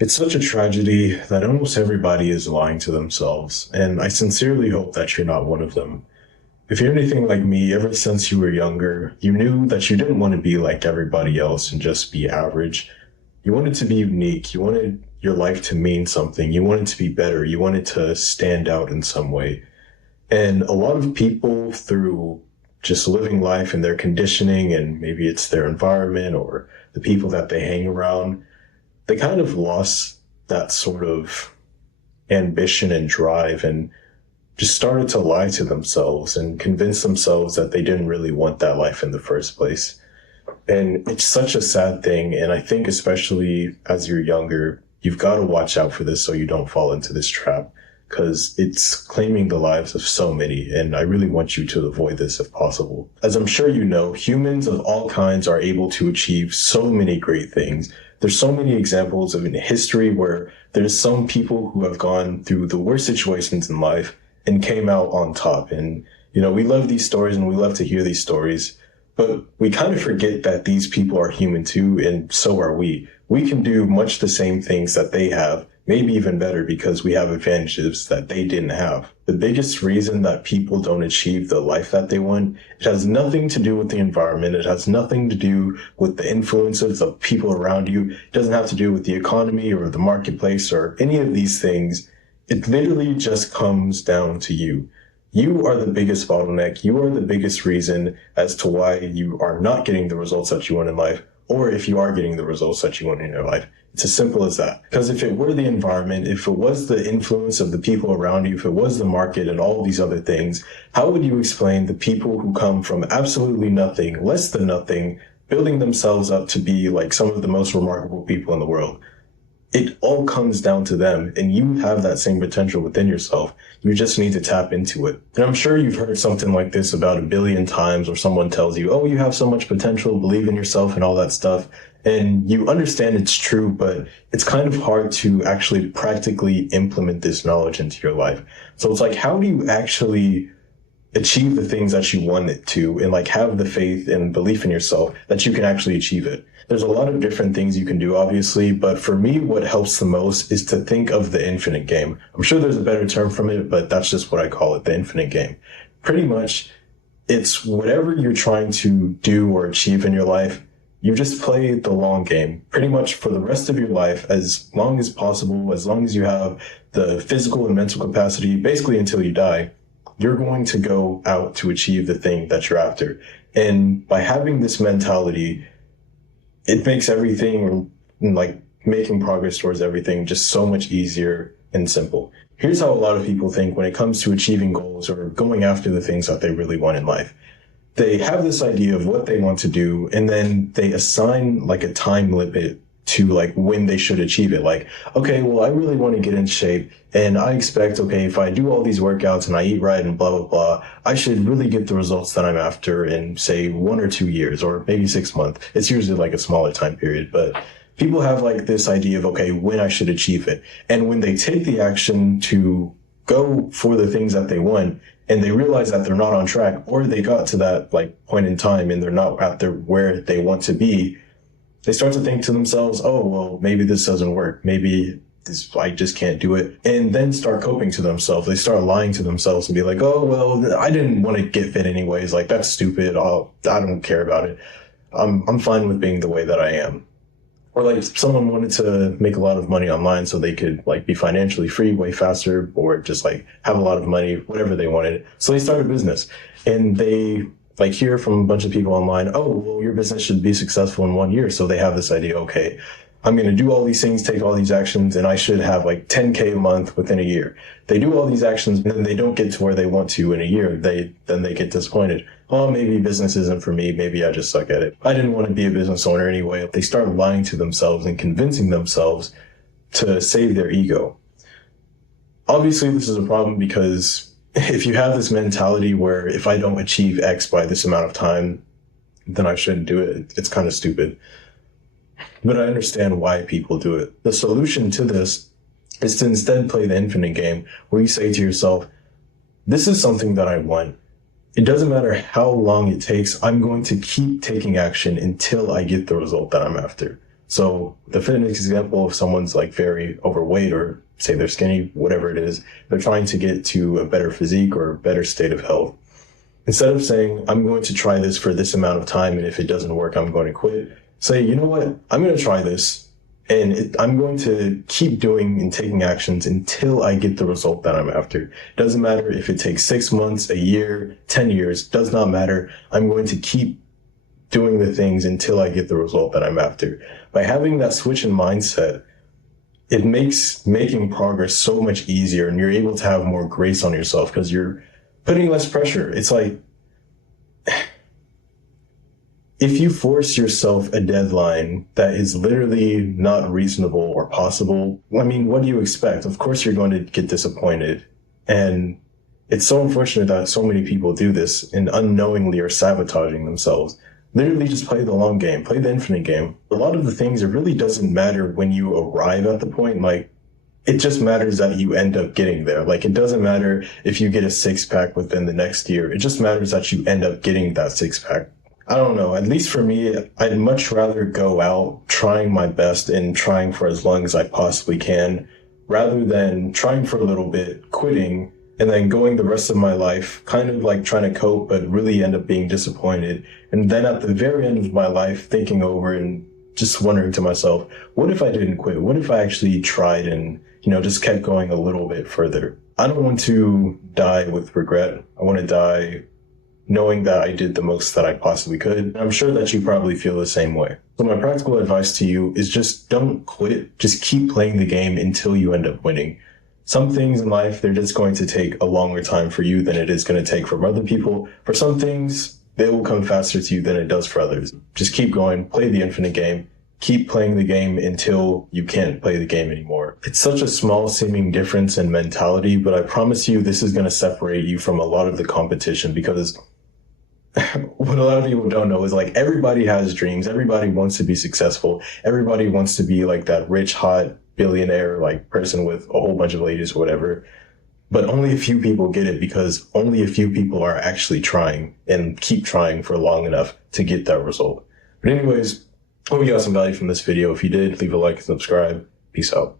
It's such a tragedy that almost everybody is lying to themselves, and I sincerely hope that you're not one of them. If you're anything like me, ever since you were younger, you knew that you didn't want to be like everybody else and just be average. You wanted to be unique. You wanted your life to mean something. You wanted to be better. You wanted to stand out in some way. And a lot of people, through just living life and their conditioning, and maybe it's their environment or the people that they hang around, they kind of lost that sort of ambition and drive and just started to lie to themselves and convince themselves that they didn't really want that life in the first place. And it's such a sad thing. And I think especially as you're younger, you've got to watch out for this so you don't fall into this trap, because it's claiming the lives of so many. And I really want you to avoid this if possible. As I'm sure you know, humans of all kinds are able to achieve so many great things. There's so many examples of in history where there's some people who have gone through the worst situations in life and came out on top. And, we love these stories and we love to hear these stories, but we kind of forget that these people are human too, and so are we. We can do much the same things that they have, maybe even better, because we have advantages that they didn't have. The biggest reason that people don't achieve the life that they want, it has nothing to do with the environment. It has nothing to do with the influences of people around you. It doesn't have to do with the economy or the marketplace or any of these things. It literally just comes down to you. You are the biggest bottleneck. You are the biggest reason as to why you are not getting the results that you want in life, or if you are getting the results that you want in your life. It's as simple as that. Because if it were the environment, if it was the influence of the people around you, if it was the market and all these other things, how would you explain the people who come from absolutely nothing, less than nothing, building themselves up to be like some of the most remarkable people in the world? It all comes down to them, and you have that same potential within yourself. You just need to tap into it. And I'm sure you've heard something like this about a billion times, or someone tells you, oh, you have so much potential, believe in yourself and all that stuff. And you understand it's true, but it's kind of hard to actually practically implement this knowledge into your life. So it's like, how do you actually achieve the things that you want it to, and like have the faith and belief in yourself that you can actually achieve it? There's a lot of different things you can do, obviously, but for me, what helps the most is to think of the infinite game. I'm sure there's a better term from it, but that's just what I call it, the infinite game. Pretty much, it's whatever you're trying to do or achieve in your life, you just play the long game pretty much for the rest of your life, as long as possible, as long as you have the physical and mental capacity, basically until you die. You're going to go out to achieve the thing that you're after. And by having this mentality, it makes everything, like making progress towards everything, just so much easier and simple. Here's how a lot of people think when it comes to achieving goals or going after the things that they really want in life. They have this idea of what they want to do, and then they assign like a time limit to like when they should achieve it. Like, okay, well, I really want to get in shape, and I expect, okay, if I do all these workouts and I eat right and blah, blah, blah, I should really get the results that I'm after in, say, 1 or 2 years, or maybe 6 months. It's usually like a smaller time period, but people have like this idea of, okay, when I should achieve it. And when they take the action to go for the things that they want, and they realize that they're not on track, or they got to that like point in time and they're not at their where they want to be, they start to think to themselves, oh, well, maybe this doesn't work. Maybe I just can't do it. And then start coping to themselves. They start lying to themselves and be like, oh, well, I didn't want to get fit anyways. Like, that's stupid. I don't care about it. I'm fine with being the way that I am. Or like someone wanted to make a lot of money online so they could like be financially free way faster, or just like have a lot of money, whatever they wanted. So they started a business, and they like hear from a bunch of people online, oh, well, your business should be successful in 1 year. So they have this idea, okay, I'm going to do all these things, take all these actions, and I should have like 10K a month within a year. They do all these actions, and then they don't get to where they want to in a year. Then they get disappointed. Oh, maybe business isn't for me. Maybe I just suck at it. I didn't want to be a business owner anyway. They start lying to themselves and convincing themselves to save their ego. Obviously, this is a problem because if you have this mentality where if I don't achieve X by this amount of time, then I shouldn't do it, it's kind of stupid. But I understand why people do it. The solution to this is to instead play the infinite game, where you say to yourself, this is something that I want. It doesn't matter how long it takes. I'm going to keep taking action until I get the result that I'm after. So the fitness example, if someone's like very overweight or say they're skinny, whatever it is, they're trying to get to a better physique or a better state of health. Instead of saying, I'm going to try this for this amount of time, and if it doesn't work, I'm going to quit, say, you know what, I'm going to try this, and I'm going to keep doing and taking actions until I get the result that I'm after. It doesn't matter if it takes 6 months, a year, 10 years, does not matter. I'm going to keep doing the things until I get the result that I'm after. By having that switch in mindset, it makes making progress so much easier, and you're able to have more grace on yourself because you're putting less pressure. It's like, if you force yourself a deadline that is literally not reasonable or possible, I mean, what do you expect? Of course, you're going to get disappointed. And it's so unfortunate that so many people do this and unknowingly are sabotaging themselves. Literally just play the long game, play the infinite game. A lot of the things, it really doesn't matter when you arrive at the point. Like, it just matters that you end up getting there. Like, it doesn't matter if you get a six-pack within the next year. It just matters that you end up getting that six-pack. I don't know. At least for me, I'd much rather go out trying my best and trying for as long as I possibly can, rather than trying for a little bit, quitting, and then going the rest of my life kind of like trying to cope, but really end up being disappointed. And then at the very end of my life, thinking over and just wondering to myself, what if I didn't quit? What if I actually tried and, just kept going a little bit further? I don't want to die with regret. I want to die knowing that I did the most that I possibly could. I'm sure that you probably feel the same way. So my practical advice to you is just don't quit. Just keep playing the game until you end up winning. Some things in life, they're just going to take a longer time for you than it is going to take for other people. For some things, they will come faster to you than it does for others. Just keep going, play the infinite game. Keep playing the game until you can't play the game anymore. It's such a small seeming difference in mentality, but I promise you this is going to separate you from a lot of the competition, because what a lot of people don't know is, like, everybody has dreams. Everybody wants to be successful. Everybody wants to be like that rich, hot billionaire, like, person with a whole bunch of ladies or whatever. But only a few people get it, because only a few people are actually trying and keep trying for long enough to get that result. But anyways, hope you got some value from this video. If you did, leave a like and subscribe. Peace out.